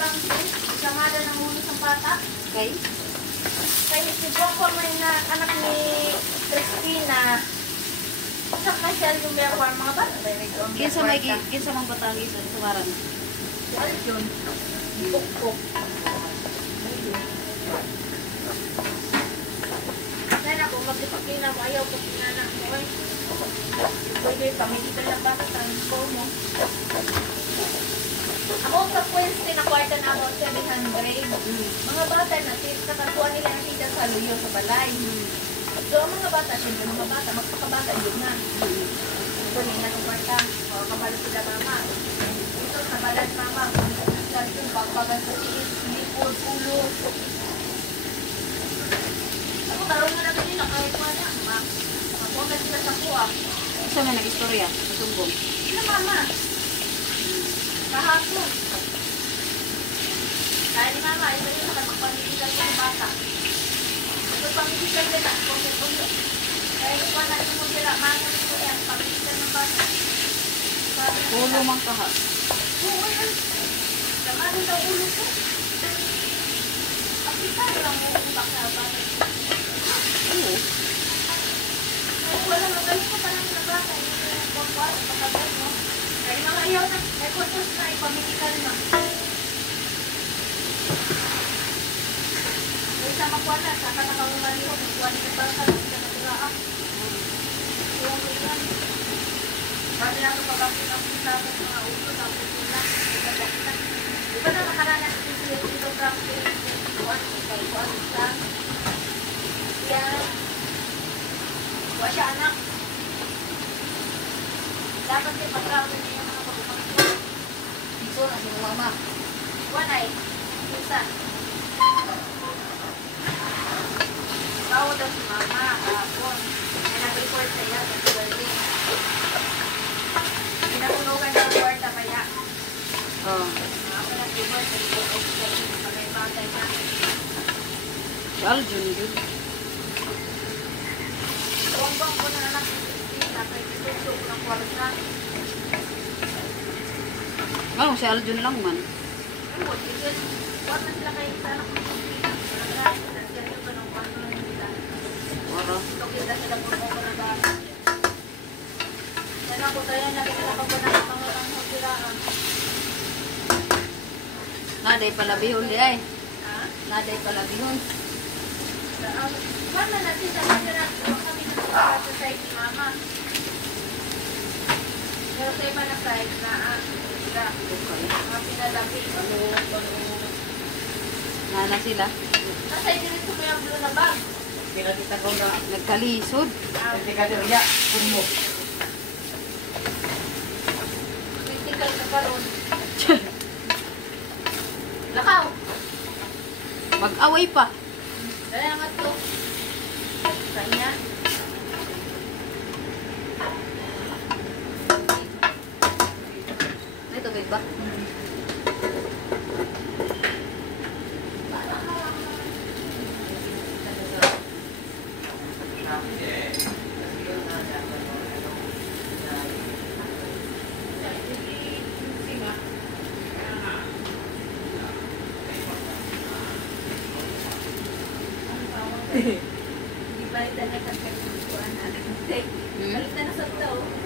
Bangkin, isamada ng ulo sa bata. Okay. Kaya si Boko may na anak ni Christina. Sa kasyal yung meron mga bata. Kinsa mang batagi sa sumaran. Si Aljun. Bukbuk. Nana, kung magkipakina mo, ayaw kung pinanak mo eh. Pwede, pamilitan lang bata sa info mo. Ako sa Wednesday na kwarta na ako 700. Mga bata na, kakakuha nila ng tita sa luyo sa balay. So, ang mga bata, siyempre mga bata, magpakabata yun na. Ito nila ng kwarta. O, kabalo sila mama. Ito, nabalan mama. Yung pagpagan sa tiis, likod, ulo. Ako, karoon na natin nila kahit wala. Magpuan na sila sa kuha. Isa may nag-istorya sa sumbong. Sino mama? Kahapon. Kaya ni mama, ito yun naman magpamilitan ko ng bata. Magpamilitan nila, puno. Kaya ni pa natin mo nila, mama nito yan, pamilitan ng bata. Ulo mang kaha. Oo, yan. Kamado daw ulo ko. Pakita lang mo kung baka bata. Oo. Wala magaling ko parang na bata. Hindi ko yung pagkakot, pagkagal mo. Kaya mga ayaw na, may kutos na, ipamilitan na. May sama ko na, saka nakangumaliho, magkuha nila bata, hindi na natiraak. Yung mga sabi na ito pagkakot ang tapos mga ulo, tapos nila, di ba na makaranas din sila dito practice, kuhaan sila. Yan. Kuha siya anak. Dapat din mag-travel niya yung mga pagpapagpapag. Dito na si mama. Kuha na eh. Minsan. Bawal daw si mama. Kahapon. May nag-report sa iya sa building. Pinapunugan ng kwarta kaya. Oh. Ako nag-report sa iyo. Pagay-bagay na. Si Aljun yun. Buwang-buwang ko na anak ng Christina. Kaya isuso ko ng kwarta. Ano, si Aljun lang man. Ano, sige. Huwag na sila kayo sa anak ng Christina. Nag-raan sila. Seryo ko ng kwarta nila. Wala. Kita sila puno ko na bata. Yan ako tayo nakikita ko na ng mga hapiraan. Naday pala bihon di ay. Ha? Naday pala bihon. Wala natin sa hapiraan. Huwag kami sa side ni mama. Pero sa iba na side na sila. Mga pinalabi. Nana sila. Nasa idirin ko yung blue na bag. Pinakita ko na Nagkalisod. hindi ka din niya, puno. Critical ka karon. Lakaw! Mag-away pa. Dala nga to. Kanya. May tubig ba? Di balitan na sa pagkukuhan natin. Balitan na sa tao.